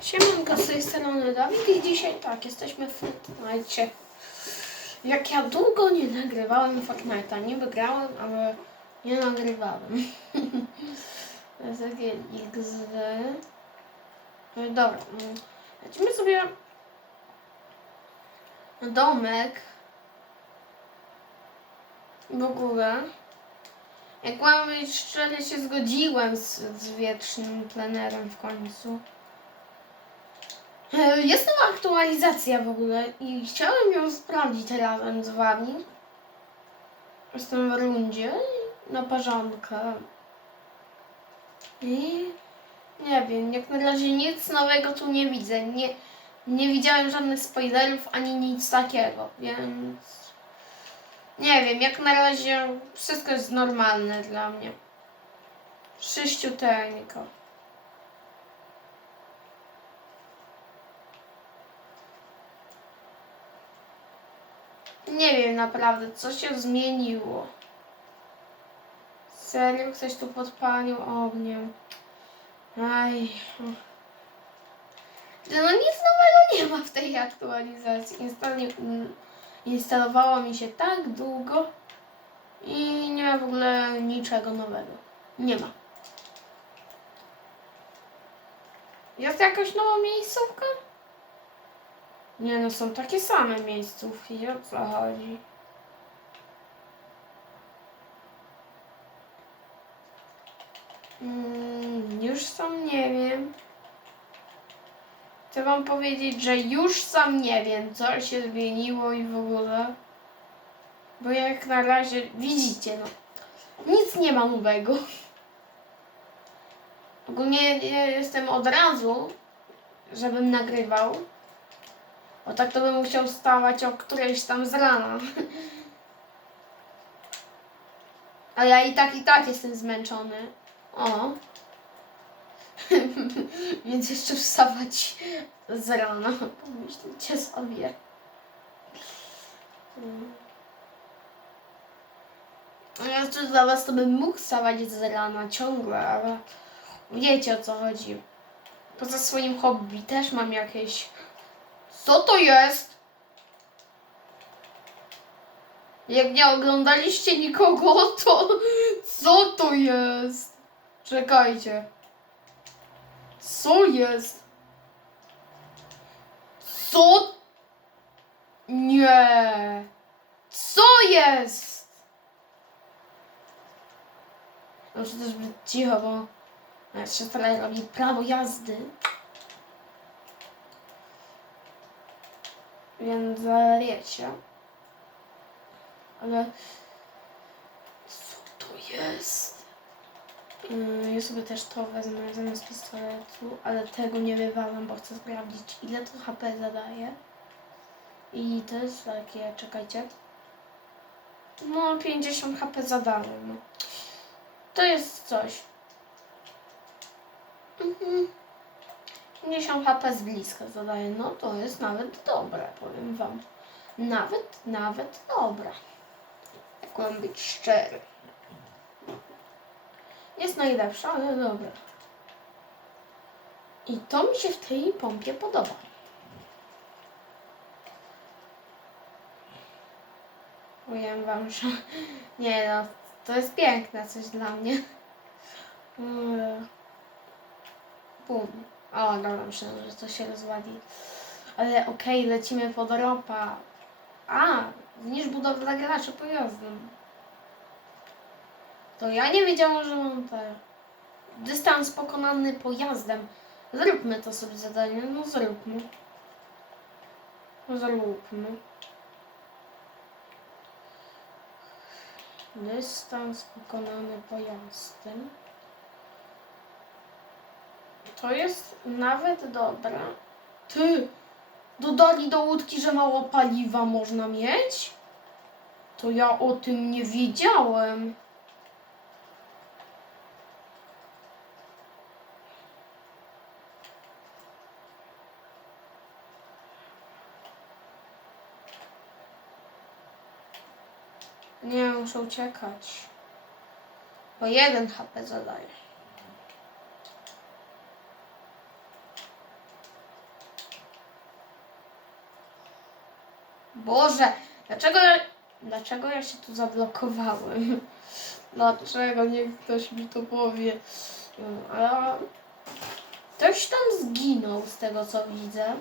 Siemanko, z tej strony Dawid i dzisiaj tak, jesteśmy w Fortnite. Jak ja długo nie nagrywałem Fortnite'a, nie wygrałem, ale nie nagrywałem. takie XD. No dobra, mm, lecimy sobie domek. W ogóle. Jak mam być szczery, się zgodziłem z, z wiecznym plenerem w końcu. E, Jest nowa aktualizacja w ogóle i chciałem ją sprawdzić razem z wami. Jestem w rundzie na parzankę. I nie wiem, jak na razie nic nowego tu nie widzę. Nie, nie widziałem żadnych spoilerów ani nic takiego, więc nie wiem, jak na razie wszystko jest normalne dla mnie. Sześciuteńko. Nie wiem naprawdę, co się zmieniło. Serio? Ktoś tu podpalił ogniem. Aj. No nic nowego nie ma w tej aktualizacji. Instalowało mi się tak długo i nie ma w ogóle niczego nowego. Nie ma. Jest jakaś nowa miejscówka? Nie no, są takie same miejscówki, o co chodzi? Mm, już sam nie wiem. Chcę wam powiedzieć, że już sam nie wiem, co się zmieniło i w ogóle. Bo jak na razie, widzicie, no, nic nie ma nowego. Ogólnie nie jestem od razu, żebym nagrywał. Bo tak to bym musiał stawać o którejś tam z rana. A ja i tak, i tak jestem zmęczony. O. Więc jeszcze wstawać z rana. Pomyślcie sobie. Mm. Ja tu dla was to bym mógł wstawać z rana ciągle, ale wiecie o co chodzi. Poza swoim hobby też mam jakieś co to jest? Jak nie oglądaliście nikogo, to co to jest? Czekajcie. Co jest? Co? Nie. Co jest? Muszę też być cicho, bo moja siostra robi prawo jazdy. Więc e, wiecie. Ale co to jest? Yy, Ja sobie też to wezmę zamiast pistoletu, ale tego nie wywalam, bo chcę sprawdzić ile to HP zadaje. I to jest takie, czekajcie. No 50 HP zadaje. No. To jest coś. Mhm. 50 HP z bliska zadaje. No to jest nawet dobre, powiem wam. Nawet, nawet dobre. Jak mam być szczery. Jest najlepsza, ale dobra. I to mi się w tej pompie podoba. Powiem wam, że nie no, to jest piękne coś dla mnie. Bum. O, dobra, myślałem, że to się rozwali. Ale okej, lecimy pod ropa. A, zniszcz budowlę dla graczy pojazdem. To ja nie wiedziałam, że mam te... Dystans pokonany pojazdem. Zróbmy to sobie zadanie, no zróbmy. Zróbmy. Dystans pokonany pojazdem. To jest nawet dobre. Ty! Dodali do łódki, że mało paliwa można mieć? To ja o tym nie wiedziałem. Nie, muszę uciekać. Bo jeden HP zadaje. Boże, dlaczego dlaczego ja się tu zablokowałem? Dlaczego? Niech ktoś mi to powie. Mm, ktoś tam zginął z tego co widzę.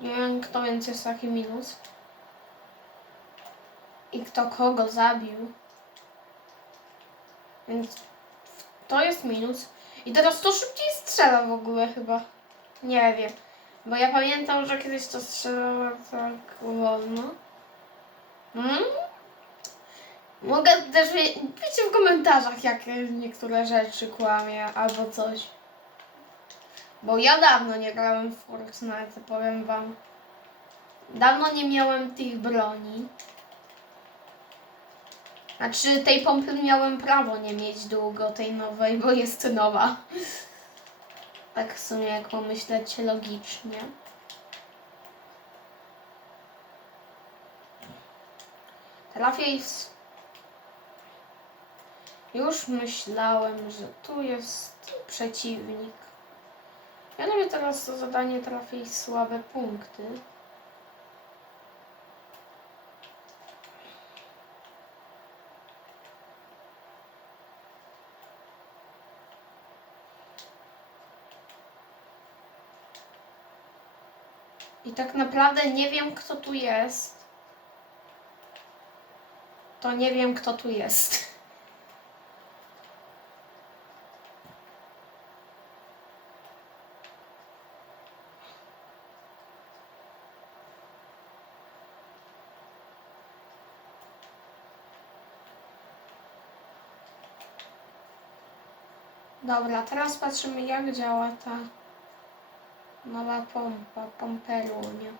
Nie wiem kto więc jest taki minus. I kto kogo zabił. Więc to jest minus. I teraz to szybciej strzela w ogóle chyba. Nie wiem. Bo ja pamiętam, że kiedyś to strzelało tak wolno. Hmm? Mogę też piszcie w komentarzach, jak niektóre rzeczy kłamie albo coś. Bo ja dawno nie grałem w Fortnite, powiem wam. Dawno nie miałem tych broni. Znaczy tej pompy miałem prawo nie mieć długo, tej nowej, bo jest nowa. Tak w sumie jak pomyśleć logicznie. Trafię. Już myślałem, że tu jest przeciwnik. Ja robię teraz to zadanie trafię słabe punkty. Tak naprawdę nie wiem, kto tu jest. To nie wiem, kto tu jest. Dobra, teraz patrzymy, jak działa ta nowa pompa, pompelunia.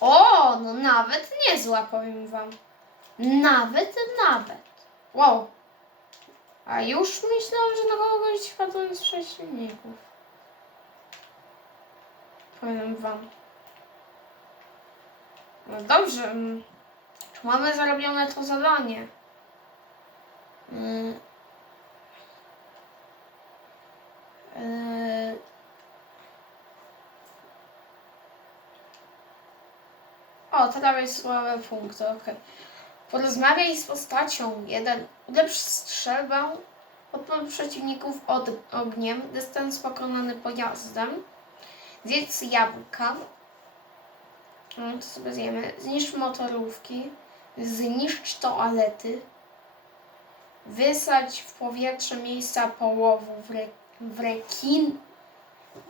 O, no nawet niezła, powiem wam. Nawet, nawet. Wow. A już myślałam, że do kogoś wpadłem z przeciwników. Powiem wam. No dobrze. mm. Mamy zarobione to zadanie. Mm. Yy. O, teraz słabe punkty, okej. Porozmawiaj z postacią. Jeden. Ulepsz strzelbę. Podpal przeciwników od ogniem. Dystans pokonany pojazdem. Zjedz jabłka. No, to sobie zjemy. Zniszcz motorówki. Zniszcz toalety. Wysadź w powietrze miejsca połowów. W, re, w rekin...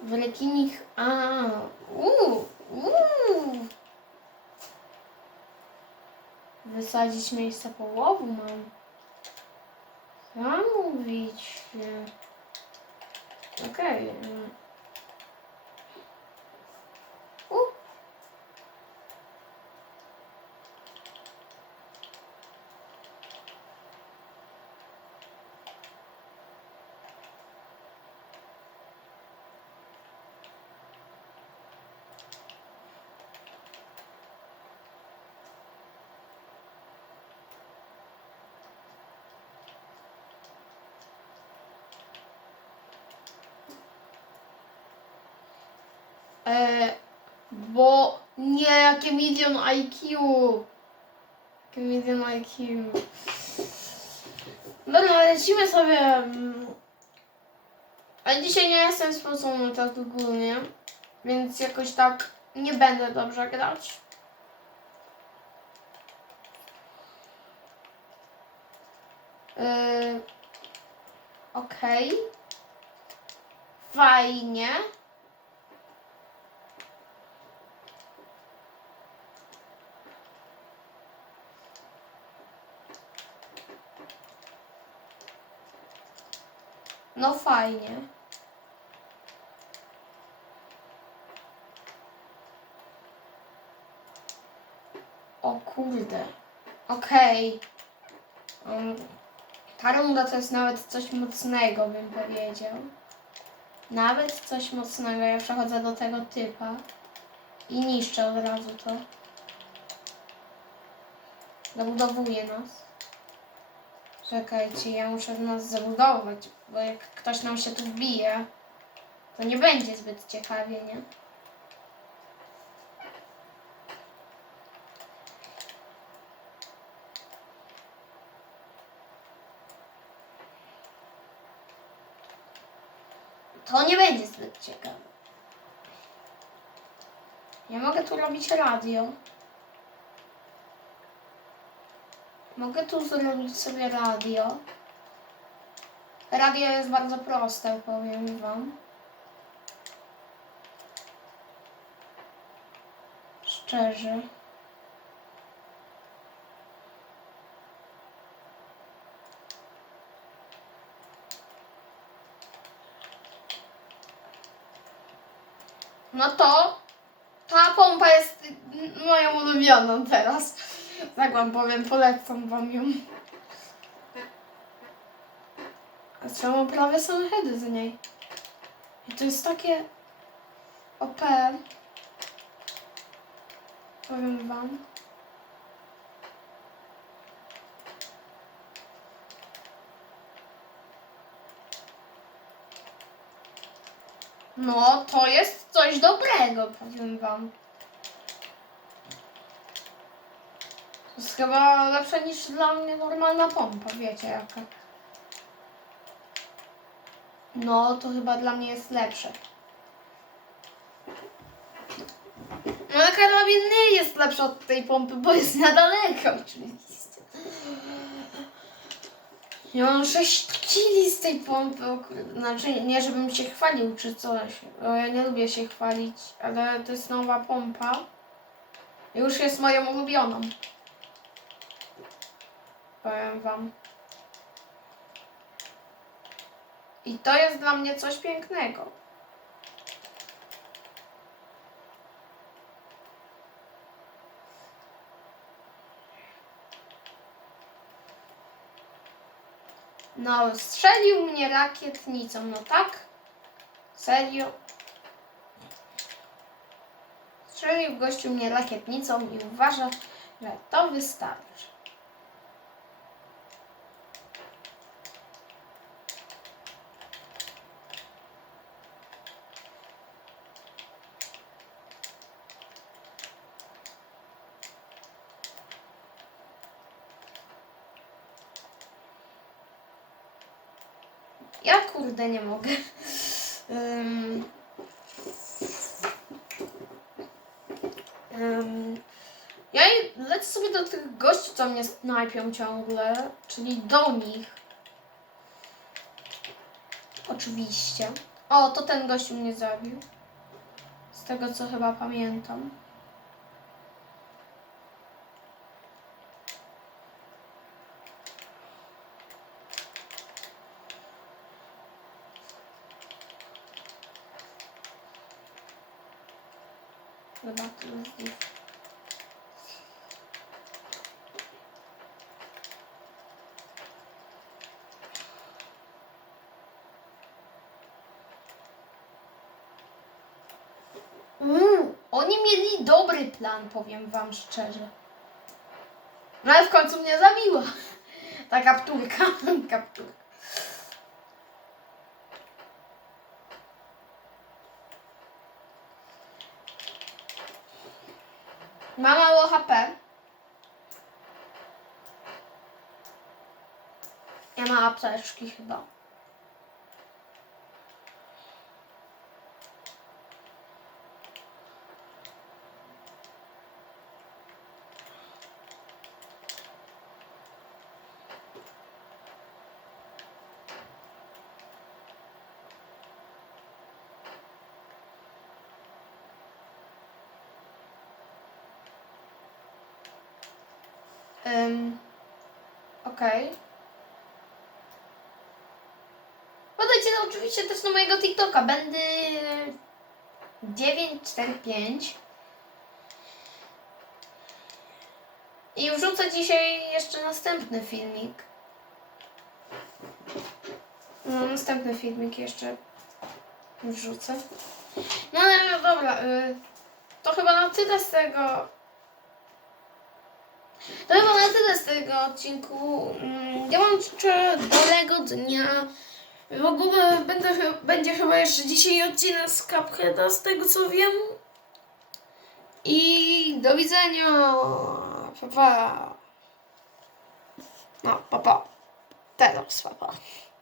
W rekinich... A, uuu, uuu. Wysadzić miejsce połowu mam. Zamówić. e, Okej. e. E, bo nie, jakie milion IQ. Jakie milion IQ. Dobra, lecimy sobie. mm. Ale dzisiaj nie jestem spocony tak ogólnie, więc jakoś tak nie będę dobrze grać. Yy, Okej. Fajnie. No fajnie. O kurde. Okej. Um, ta runda to jest nawet coś mocnego, bym powiedział. Nawet coś mocnego. Ja przechodzę do tego typa i niszczę od razu to. Zabudowuje nas. Czekajcie, ja muszę nas zabudować, bo jak ktoś nam się tu wbije, to nie będzie zbyt ciekawie, nie? To nie będzie zbyt ciekawe. Ja mogę tu robić radio. Mogę tu zrobić sobie radio. Radio jest bardzo proste, powiem wam. Szczerze. No to ta pompa jest moją ulubioną teraz. Wam powiem, polecam wam ją. A czemu prawie samochody z niej? I to jest takie OP. Powiem wam. No, to jest coś dobrego, powiem wam. To jest chyba lepsze niż dla mnie normalna pompa, wiecie jaka. No, to chyba dla mnie jest lepsze. No, ale karabin nie jest lepszy od tej pompy, bo jest na daleko oczywiście. Ja mam 6 kili z tej pompy. Znaczy, nie żebym się chwalił czy coś, bo ja nie lubię się chwalić, ale to jest nowa pompa. Już jest moją ulubioną. Powiem wam. I to jest dla mnie coś pięknego. No, strzelił mnie rakietnicą, no tak? Serio? Strzelił gościu mnie rakietnicą i uważa, że to wystarczy. Ja kurde nie mogę. Ym. Ym. Ja lecę sobie do tych gości, co mnie snajpią ciągle, czyli do nich. Oczywiście. O, to ten gościu mnie zabił. Z tego co chyba pamiętam. Chyba to jest ich. Uuu, oni mieli dobry plan, powiem wam szczerze. No ale w końcu mnie zabiła. Ta kapturka. kapturka. Ma mało HP. Ja ma apteczki chyba. Ym, Okej. Podajcie no, oczywiście też na mojego TikToka. Będę 945. I wrzucę dzisiaj jeszcze następny filmik. No, następny filmik jeszcze wrzucę. No ale no dobra, y, to chyba na tyle z tego. To chyba na tyle z tego odcinku. Mm, Ja mam życzę dobrego dnia. W ogóle będę, będzie chyba jeszcze dzisiaj odcinek z Cupheada, z tego co wiem. I do widzenia. Pa, pa. No, pa, pa. Teraz, pa, pa.